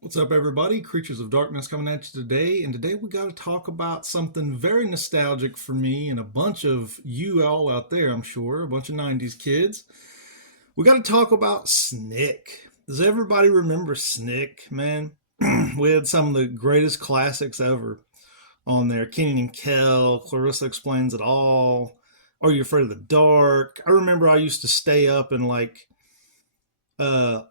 What's up, everybody? Creatures of Darkness coming at you today. And today we got to talk about something very nostalgic for me and a bunch of you all out there, I'm sure, a bunch of 90s kids. We got to talk about Snick. Does everybody remember Snick, man? We had some of the greatest classics ever on there. Kenan and Kel, Clarissa Explains It All, Are You Afraid of the Dark? I remember I used to stay up and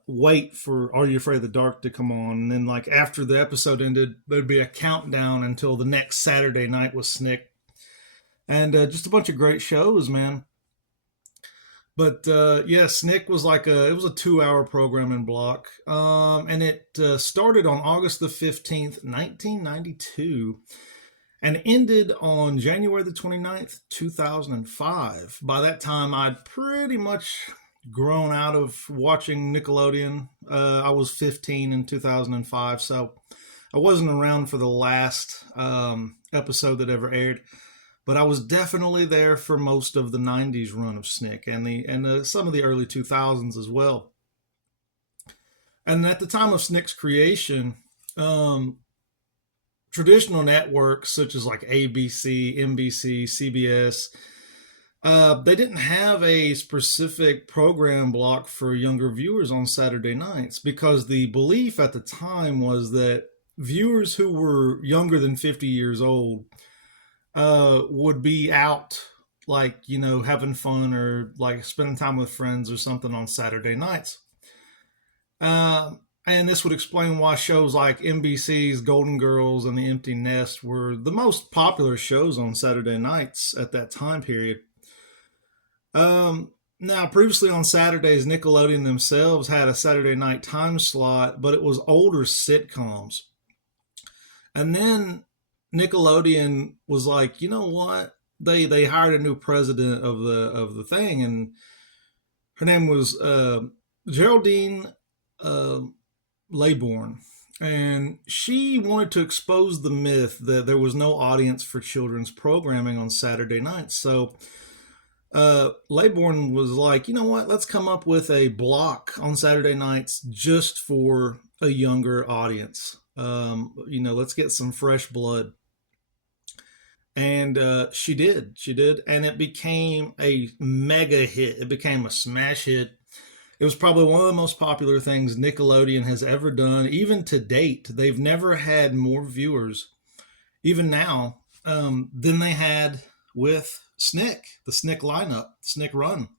wait for Are You Afraid of the Dark to come on, and then like after the episode ended, there'd be a countdown until the next Saturday night was Snick, and just a bunch of great shows, man. But yeah, Snick was it was a 2 hour programming block, and it started on August the 15th, 1992, and ended on January the 29th, 2005. By that time, I'd pretty much grown out of watching Nickelodeon. I was 15 in 2005, so I wasn't around for the last episode that ever aired, but I was definitely there for most of the 90s run of Snick and some of the early 2000s as well. And at the time of Snick's creation, um, traditional networks such as like ABC, NBC, CBS, they didn't have a specific program block for younger viewers on Saturday nights because the belief at the time was that viewers who were younger than 50 years old would be out, having fun or like spending time with friends or something on Saturday nights. And this would explain why shows like NBC's Golden Girls and The Empty Nest were the most popular shows on Saturday nights at that time period. Now, previously on Saturdays, Nickelodeon themselves had a Saturday night time slot, but it was older sitcoms. And then Nickelodeon was like, you know what? They hired a new president of the thing, and her name was Geraldine uh, Laybourne, and she wanted to expose the myth that there was no audience for children's programming on Saturday nights. So Laybourne was like, you know what? Let's come up with a block on Saturday nights just for a younger audience. Let's get some fresh blood. And she did. She did. And it became a mega hit. It became a smash hit. It was probably one of the most popular things Nickelodeon has ever done. Even to date, they've never had more viewers, even now, than they had with Snick, the Snick lineup, Snick Run.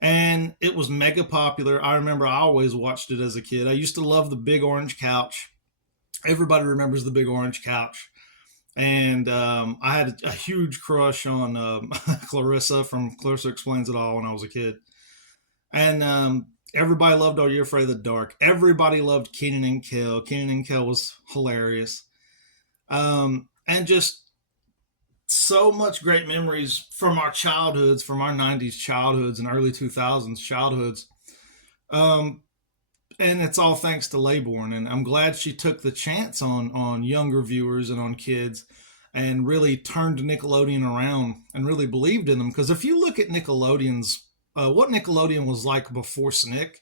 And it was mega popular. I remember I always watched it as a kid. I used to love the big orange couch. Everybody remembers the big orange couch. And I had a huge crush on Clarissa from Clarissa Explains It All when I was a kid. And everybody loved Are You Afraid of the Dark? Everybody loved Kenan and Kel. Kenan and Kel was hilarious. And just so much great memories from our childhoods, from our 90s childhoods and early 2000s childhoods. Um, and it's all thanks to Laybourne. And I'm glad she took the chance on younger viewers and on kids and really turned Nickelodeon around and really believed in them. Because if you look at what Nickelodeon was like before Snick,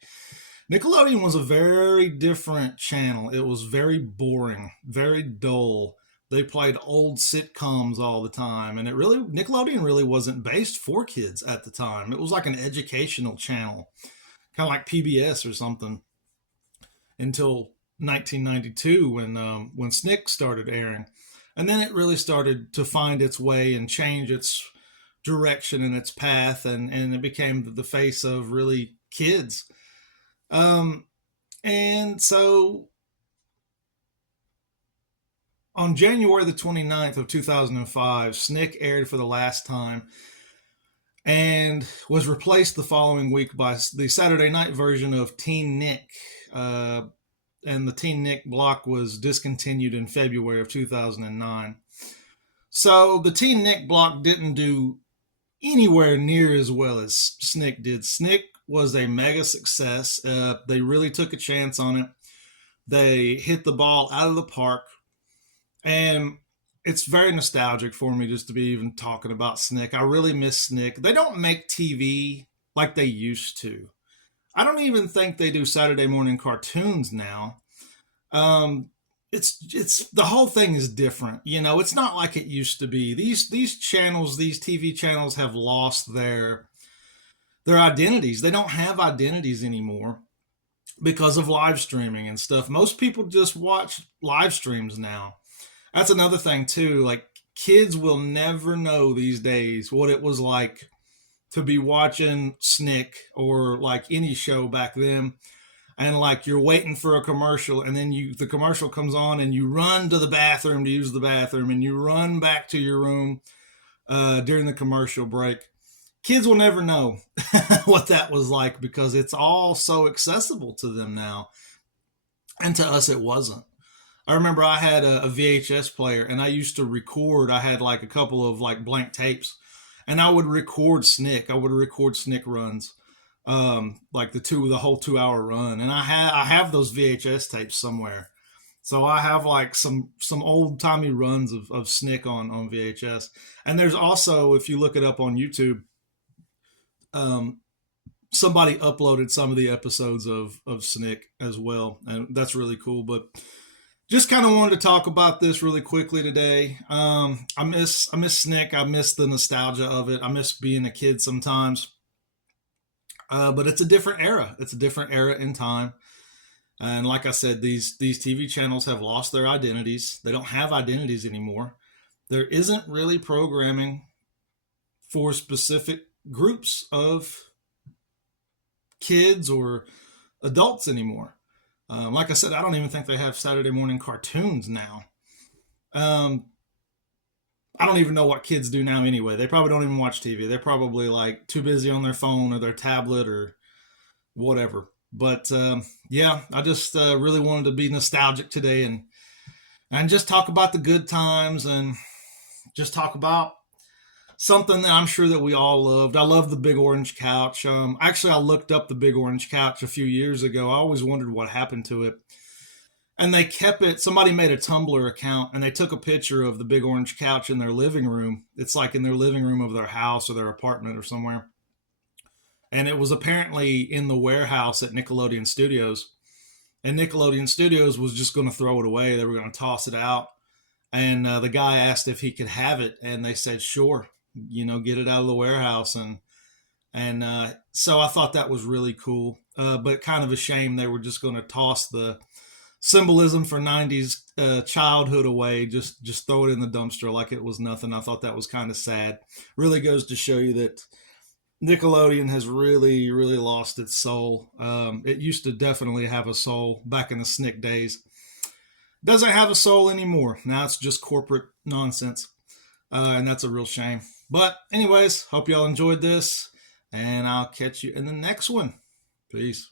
Nickelodeon was a very different channel. It was very boring, very dull. They played old sitcoms all the time, and Nickelodeon really wasn't based for kids at the time. It was like an educational channel, kind of like PBS or something, until 1992 when Snick started airing, and then it really started to find its way and change its direction and its path, and it became the face of really kids. And so on January the 29th of 2005, Snick aired for the last time and was replaced the following week by the Saturday night version of Teen Nick. And the Teen Nick block was discontinued in February of 2009. So the Teen Nick block didn't do anywhere near as well as Snick did. Snick was a mega success. They really took a chance on it. They hit the ball out of the park. And it's very nostalgic for me just to be even talking about Snick. I really miss Snick. They don't make TV like they used to. I don't even think they do Saturday morning cartoons now. Um, it's the whole thing is different. It's not like it used to be. These channels, these TV channels, have lost their identities. They don't have identities anymore because of live streaming and stuff. Most people just watch live streams now. That's another thing too. Like, kids will never know these days what it was like to be watching Snick or like any show back then, and like you're waiting for a commercial, and then the commercial comes on and you run to the bathroom to use the bathroom, and you run back to your room during the commercial break. Kids will never know what that was like because it's all so accessible to them now, and to us it wasn't. I remember I had a VHS player, and I used to record. I had like a couple of like blank tapes, and I would record Snick. I would record Snick runs, like the whole 2 hour run, and I have those VHS tapes somewhere. So I have like some old timey runs of Snick on VHS. And there's also, if you look it up on YouTube, um, somebody uploaded some of the episodes of Snick as well, and that's really cool. But just kind of wanted to talk about this really quickly today. I miss Snick. I miss the nostalgia of it. I miss being a kid sometimes. But it's a different era. It's a different era in time. And like I said, these TV channels have lost their identities. They don't have identities anymore. There isn't really programming for specific groups of kids or adults anymore. Like I said, I don't even think they have Saturday morning cartoons now. Um, I don't even know what kids do now anyway. They probably don't even watch TV. They're probably like too busy on their phone or their tablet or whatever. But yeah, I just really wanted to be nostalgic today, and just talk about the good times, and just talk about something that I'm sure that we all loved. I love the Big Orange Couch. Actually, I looked up the Big Orange Couch a few years ago. I always wondered what happened to it. And they kept it. Somebody made a Tumblr account, and they took a picture of the Big Orange Couch in their living room. It's like in their living room of their house or their apartment or somewhere. And it was apparently in the warehouse at Nickelodeon Studios. And Nickelodeon Studios was just going to throw it away. They were going to toss it out. And the guy asked if he could have it, and they said, sure, get it out of the warehouse. And so I thought that was really cool, but kind of a shame they were just going to toss the symbolism for 90s childhood away, just throw it in the dumpster like it was nothing. I thought that was kind of sad. Really goes to show you that Nickelodeon has really, really lost its soul. It used to definitely have a soul back in the Snick days. Doesn't have a soul anymore. Now it's just corporate nonsense. And that's a real shame. But anyways, hope y'all enjoyed this, and I'll catch you in the next one. Peace.